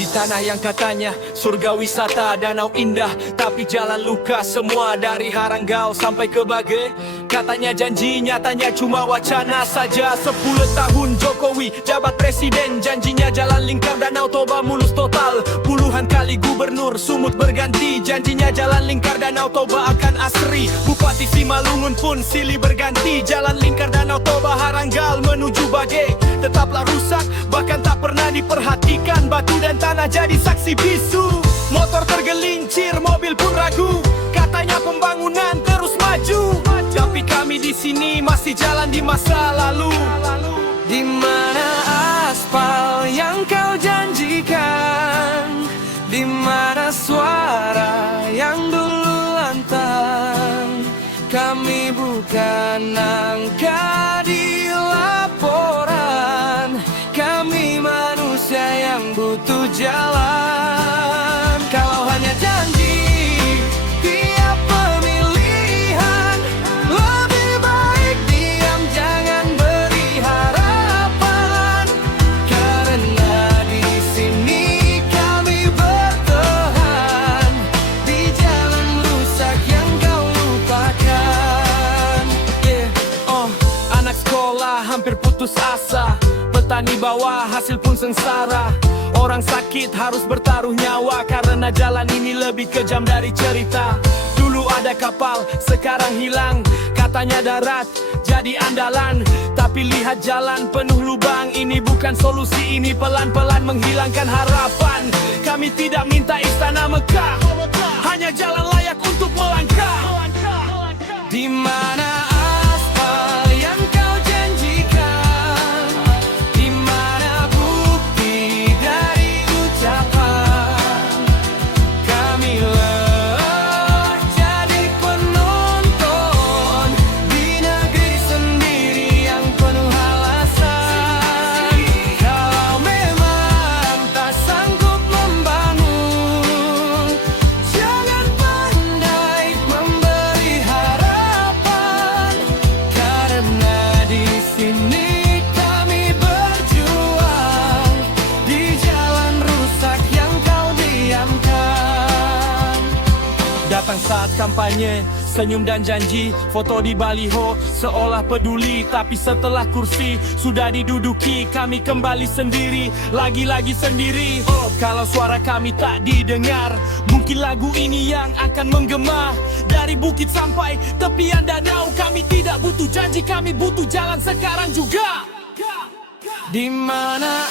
Di tanah yang katanya surga wisata, danau indah, tapi jalan luka semua. Dari Haranggau sampai ke Bage, katanya janji, nyatanya cuma wacana saja. 10 tahun Jokowi jabat presiden, janjinya jalan lingkar Danau Toba mulus total. Puluhan kali gubernur Sumut berganti, janjinya jalan lingkar Danau Toba akan asri. Bupati Simalungun pun silih berganti, jalan lingkar Danau Toba Haranggau menuju Bage tetaplah rusak, bahkan tak pernah diperhatikan. Batu dan tanah jadi saksi bisu, motor tergelincir, mobil pun ragu, katanya pembangunan terus maju. Tapi kami di sini masih jalan di masa lalu. Di mana aspal yang kau janjikan? Di mana suara yang dulu lantang? Kami bukan angka di laporan, kami manusia yang butuh jalan. Kalau hanya janji tiap pemilihan, lebih baik diam, jangan beri harapan. Karena di sini kami bertahan di jalan rusak yang kau lupakan. Anak sekolah hampir putus asa, petani bawah hasil pun sengsara. Orang sakit harus bertaruh nyawa karena jalan ini lebih kejam dari cerita. Dulu ada kapal, sekarang hilang, katanya darat jadi andalan. Tapi lihat jalan penuh lubang, ini bukan solusi, ini pelan-pelan menghilangkan harapan. Kami tidak minta istana Mekah, hanya jalan layak untuk melangkah. Di mana aspal yang kau janjikan? Di mana bukti dari ucapan? Kami lelah jadi penonton di negeri sendiri yang penuh alasan. Kalau memang tak sanggup membangun, jangan pandai memberi harapan. Karena di sini kami berjuang di jalan rusak yang kau diamkan. Datang saat kampanye, senyum dan janji, foto di baliho seolah peduli. Tapi setelah kursi sudah diduduki, kami kembali sendiri, lagi-lagi sendiri. Kalau suara kami tak didengar, mungkin lagu ini yang akan menggema. Dari bukit sampai tepian danau, kami tidak butuh janji, kami butuh jalan sekarang juga. Di mana